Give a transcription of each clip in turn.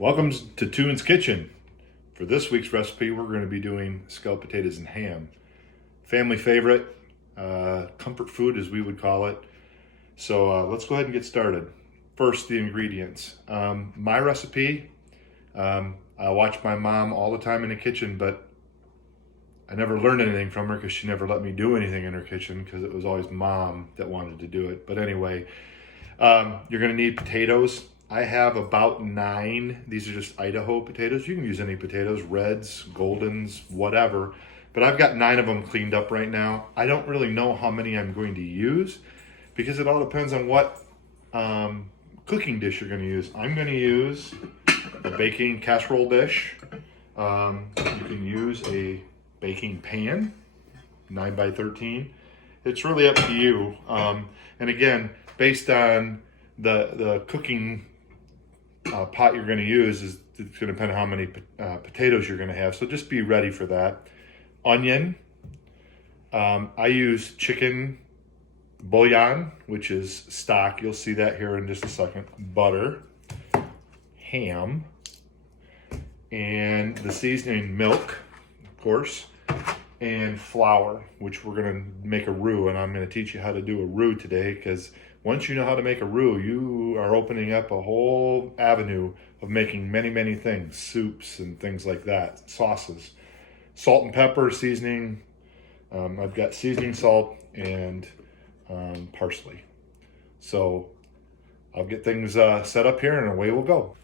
Welcome to Toon's Kitchen. For this week's recipe, we're going to be doing scalloped potatoes and ham. Family favorite, comfort food as we would call it. So let's go ahead and get started. First, the ingredients. My recipe, I watch my mom all the time in the kitchen, but I never learned anything from her because she never let me do anything in her kitchen because it was always mom that wanted to do it. But anyway, you're going to need potatoes. I have about 9. These are just Idaho potatoes. You can use any potatoes, reds, goldens, whatever. But I've got 9 of them cleaned up right now. I don't really know how many I'm going to use because it all depends on what cooking dish you're going to use. I'm going to use a baking casserole dish. You can use a baking pan, 9 by 13. It's really up to you. And again, based on the cooking pot you're going to use, it's going to depend on how many potatoes you're going to have. So just be ready for that. Onion. I use chicken bouillon, which is stock. You'll see that here in just a second. Butter. Ham. And the seasoning, milk, of course. And flour, which we're going to make a roux. And I'm going to teach you how to do a roux today, because once you know how to make a roux, you are opening up a whole avenue of making many, many things, soups and things like that, sauces. Salt and pepper seasoning. I've got seasoning salt and parsley. So I'll get things set up here and away we'll go.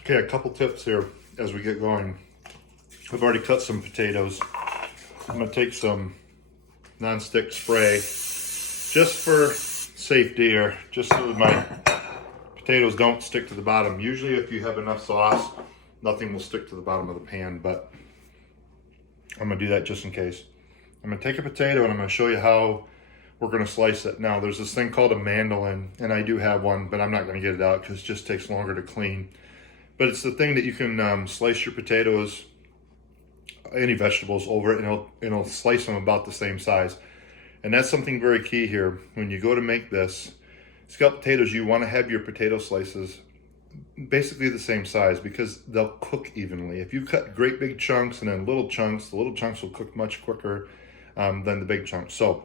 Okay, a couple tips here as we get going. I've already cut some potatoes. I'm going to take some nonstick spray just for safety, or just so that my potatoes don't stick to the bottom. Usually if you have enough sauce, nothing will stick to the bottom of the pan, but I'm going to do that just in case. I'm going to take a potato and I'm going to show you how we're going to slice it. Now, there's this thing called a mandolin, and I do have one, but I'm not going to get it out because it just takes longer to clean. But it's the thing that you can slice your potatoes, any vegetables over it, and it'll slice them about the same size. And that's something very key here. When you go to make this scalloped potatoes, you want to have your potato slices basically the same size because they'll cook evenly. If you cut great big chunks and then little chunks, the little chunks will cook much quicker than the big chunks. So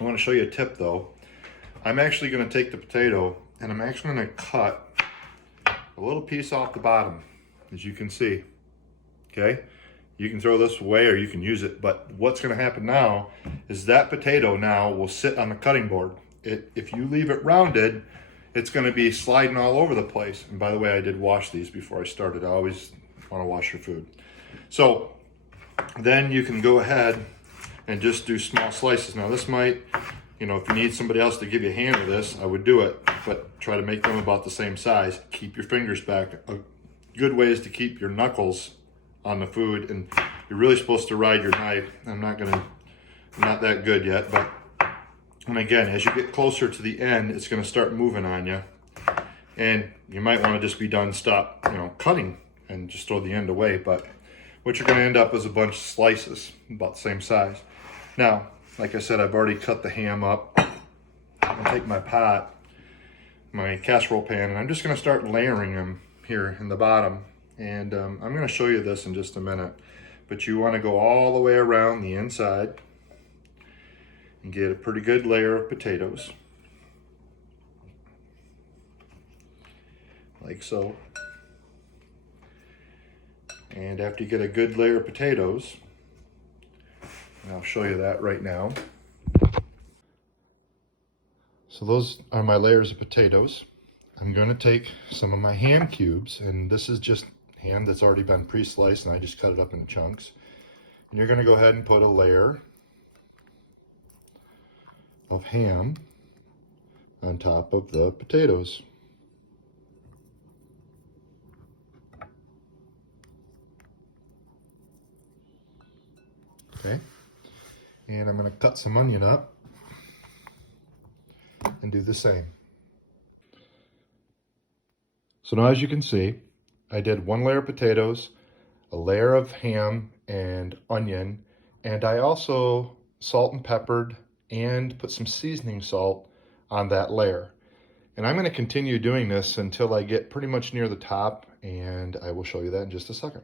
I want to show you a tip though. I'm actually going to take the potato and I'm actually going to cut a little piece off the bottom, as you can see. Okay? You can throw this away or you can use it, but what's going to happen now is that potato now will sit on the cutting board. If you leave it rounded, it's going to be sliding all over the place. And by the way, I did wash these before I started. I always want to wash your food. So then you can go ahead and just do small slices. Now this might, if you need somebody else to give you a hand with this, I would do it, but try to make them about the same size. Keep your fingers back. A good way is to keep your knuckles on the food, and you're really supposed to ride your knife. I'm not that good yet, but and again, as you get closer to the end, it's going to start moving on you, and you might want to just be done, stop, cutting, and just throw the end away. But what you're going to end up is a bunch of slices about the same size. Now, like I said, I've already cut the ham up. I'm going to take my pot, my casserole pan, and I'm just going to start layering them here in the bottom. And I'm going to show you this in just a minute, but you want to go all the way around the inside and get a pretty good layer of potatoes, like so. And after you get a good layer of potatoes, and I'll show you that right now. So those are my layers of potatoes. I'm going to take some of my ham cubes, and this is just ham that's already been pre-sliced, and I just cut it up in chunks. And you're going to go ahead and put a layer of ham on top of the potatoes. Okay, and I'm going to cut some onion up and do the same. So now, as you can see, I did 1 layer of potatoes, a layer of ham and onion, and I also salt and peppered and put some seasoning salt on that layer. And I'm going to continue doing this until I get pretty much near the top, and I will show you that in just a second.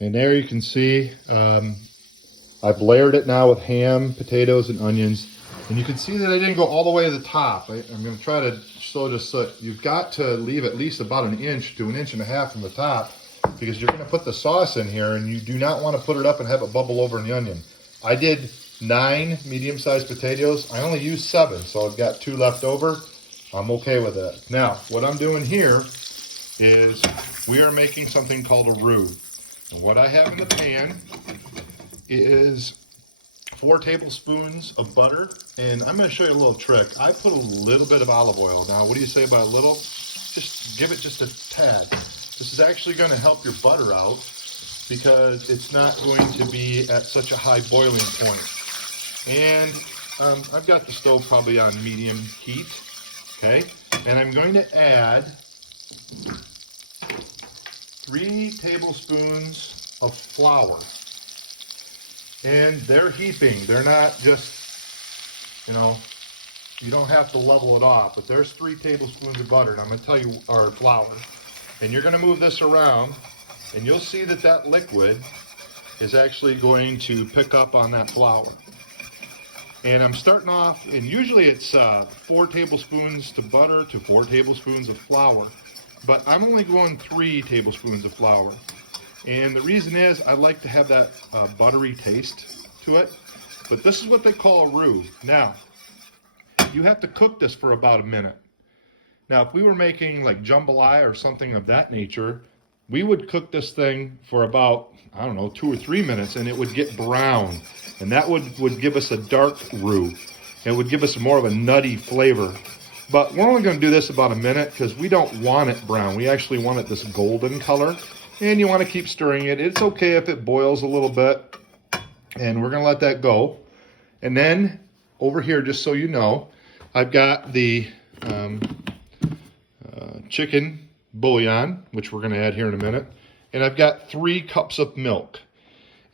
And there you can see, I've layered it now with ham, potatoes, and onions. And you can see that I didn't go all the way to the top. I'm going to try to show this. So you've got to leave at least about 1 inch to 1.5 inches from the top, because you're going to put the sauce in here, and you do not want to put it up and have it bubble over in the onion. I did 9 medium-sized potatoes. I only used 7, so I've got 2 left over. I'm okay with that. Now, what I'm doing here is we are making something called a roux. And what I have in the pan is 4 tablespoons of butter, and I'm going to show you a little trick. I put a little bit of olive oil. Now, what do you say about a little? Just give it just a tad. This is actually going to help your butter out because it's not going to be at such a high boiling point. And I've got the stove probably on medium heat, okay? And I'm going to add 3 tablespoons of flour. And they're heaping. They're not just, you know, you don't have to level it off, but there's 3 tablespoons of butter, and I'm going to tell you, or flour. And you're going to move this around, and you'll see that that liquid is actually going to pick up on that flour. And I'm starting off, and usually it's 4 tablespoons to butter to 4 tablespoons of flour, but I'm only going 3 tablespoons of flour. And the reason is I like to have that buttery taste to it, but this is what they call a roux. Now, you have to cook this for about 1 minute. Now, if we were making like jambalaya or something of that nature, we would cook this thing for about, I don't know, 2 or 3 minutes, and it would get brown. And that would give us a dark roux. It would give us more of a nutty flavor. But we're only going to do this about 1 minute because we don't want it brown. We actually want it this golden color. And you want to keep stirring it. It's okay if it boils a little bit. And we're going to let that go. And then over here, just so you know, I've got the chicken bouillon, which we're going to add here in a minute. And I've got 3 cups of milk.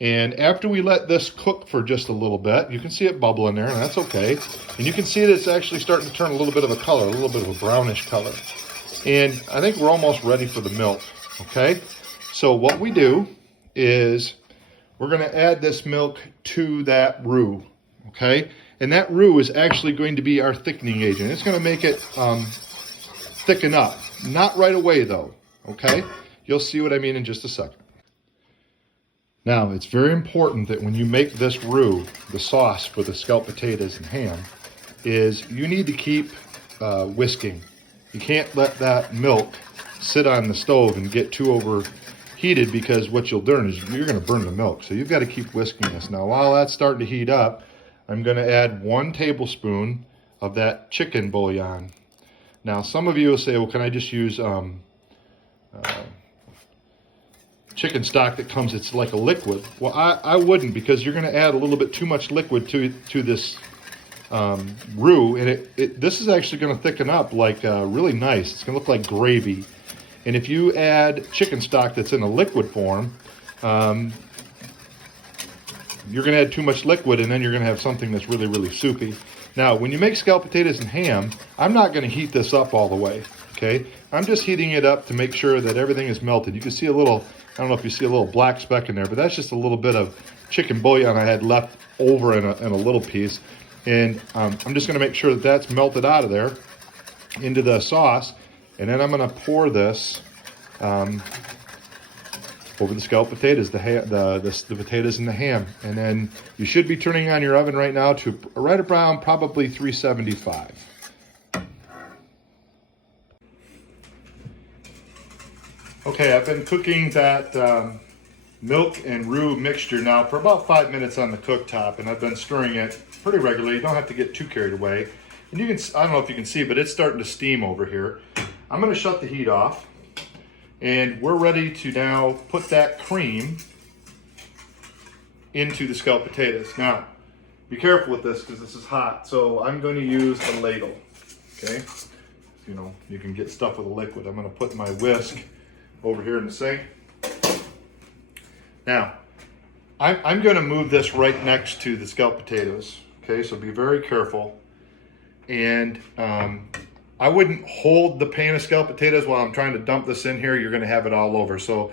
And after we let this cook for just a little bit, you can see it bubbling there, and that's okay. And you can see that it's actually starting to turn a little bit of a color, a little bit of a brownish color. And I think we're almost ready for the milk, okay? So what we do is we're going to add this milk to that roux, okay? And that roux is actually going to be our thickening agent. It's going to make it thicken up. Not right away, though, okay? You'll see what I mean in just a second. Now, it's very important that when you make this roux, the sauce for the scalloped potatoes and ham, is you need to keep whisking. You can't let that milk sit on the stove and get too overheated, because what you'll do is you're going to burn the milk. So you've got to keep whisking this. Now, while that's starting to heat up, I'm going to add 1 tablespoon of that chicken bouillon. Now, some of you will say, well, can I just use chicken stock that comes, it's like a liquid? Well, I wouldn't, because you're going to add a little bit too much liquid to this roux, and this is actually going to thicken up like really nice. It's going to look like gravy. And if you add chicken stock that's in a liquid form, you're going to add too much liquid, and then you're going to have something that's really, really soupy. Now, when you make scalloped potatoes and ham, I'm not going to heat this up all the way, okay? I'm just heating it up to make sure that everything is melted. You can see a little, I don't know if you see a little black speck in there, but that's just a little bit of chicken bouillon I had left over in a little piece. And I'm just going to make sure that that's melted out of there into the sauce. And then I'm going to pour this over the scalloped potatoes, the potatoes and the ham. And then you should be turning on your oven right now to right around probably 375. Okay, I've been cooking that milk and roux mixture now for about 5 minutes on the cooktop, and I've been stirring it pretty regularly. You don't have to get too carried away. And you can, I don't know if you can see, but it's starting to steam over here. I'm going to shut the heat off, and we're ready to now put that cream into the scalloped potatoes. Now, be careful with this because this is hot. So I'm going to use a ladle, okay? You know, you can get stuff with a liquid. I'm going to put my whisk over here in the sink. Now, I'm going to move this right next to the scalloped potatoes, okay? So be very careful. And I wouldn't hold the pan of scalloped potatoes while I'm trying to dump this in here. You're going to have it all over. So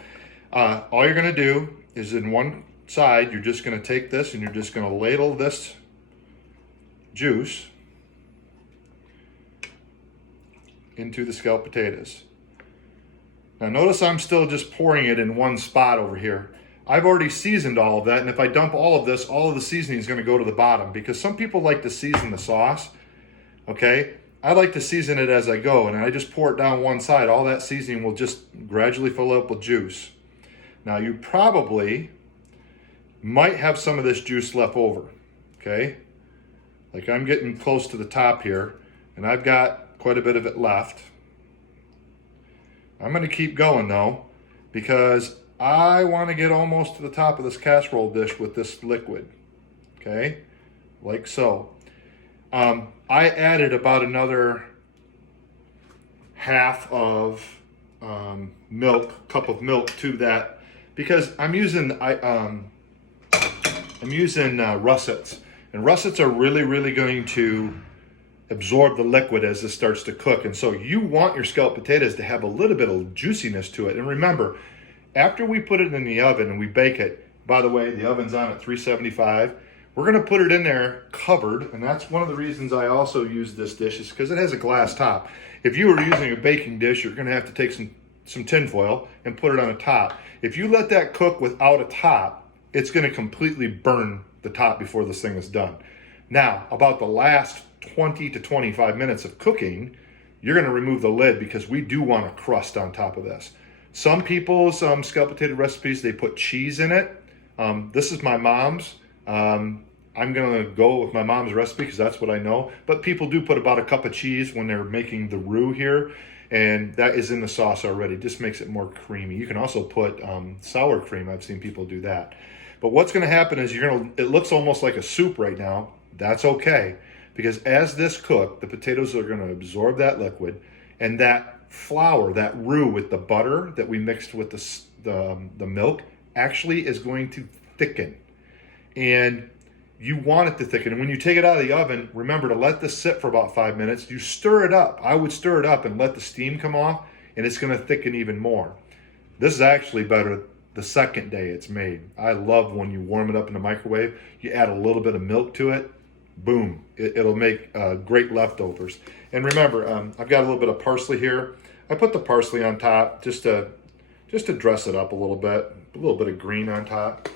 all you're going to do is in one side, you're just going to take this and you're just going to ladle this juice into the scalloped potatoes. Now notice I'm still just pouring it in one spot over here. I've already seasoned all of that, and if I dump all of this, all of the seasoning is going to go to the bottom because some people like to season the sauce, okay? I like to season it as I go, and I just pour it down one side. All that seasoning will just gradually fill up with juice. Now you probably might have some of this juice left over, okay? Like I'm getting close to the top here, and I've got quite a bit of it left. I'm going to keep going though, because I want to get almost to the top of this casserole dish with this liquid, okay? Like so. I added about another half of cup of milk to that because I'm using russets, and russets are really going to absorb the liquid as this starts to cook. And so you want your scalloped potatoes to have a little bit of juiciness to it. And remember, after we put it in the oven and we bake it, by the way, the oven's on at 375. We're going to put it in there covered, and that's one of the reasons I also use this dish is because it has a glass top. If you were using a baking dish, you're going to have to take some tin foil and put it on a top. If you let that cook without a top, it's going to completely burn the top before this thing is done. Now, about the last 20 to 25 minutes of cooking, you're going to remove the lid because we do want a crust on top of this. Some people's scalloped potato recipes, they put cheese in it. This is my mom's. I'm going to go with my mom's recipe because that's what I know. But people do put about a cup of cheese when they're making the roux here. And that is in the sauce already. Just makes it more creamy. You can also put sour cream. I've seen people do that. But what's going to happen is it looks almost like a soup right now. That's okay. Because as this cooks, the potatoes are going to absorb that liquid. And that flour, that roux with the butter that we mixed with the milk, actually is going to thicken. And you want it to thicken. And when you take it out of the oven, remember to let this sit for about 5 minutes. You stir it up. I would stir it up and let the steam come off, and it's going to thicken even more. This is actually better the second day it's made. I love when you warm it up in the microwave. You add a little bit of milk to it. Boom. It'll make great leftovers. And remember, I've got a little bit of parsley here. I put the parsley on top just to dress it up a little bit of green on top.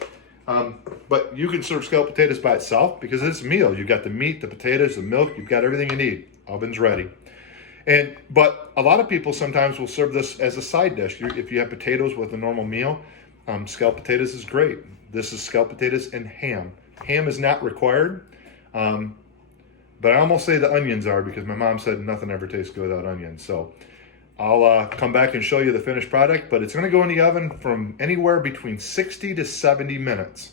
But you can serve scalloped potatoes by itself because it's a meal. You've got the meat, the potatoes, the milk. You've got everything you need. Oven's ready. But a lot of people sometimes will serve this as a side dish. If you have potatoes with a normal meal, scalloped potatoes is great. This is scalloped potatoes and ham. Ham is not required, but I almost say the onions are because my mom said nothing ever tastes good without onions. So I'll come back and show you the finished product, but it's going to go in the oven from anywhere between 60 to 70 minutes,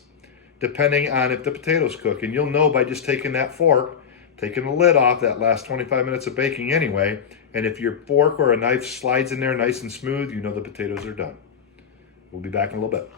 depending on if the potatoes cook. And you'll know by just taking that fork, taking the lid off that last 25 minutes of baking anyway, and if your fork or a knife slides in there nice and smooth, you know the potatoes are done. We'll be back in a little bit.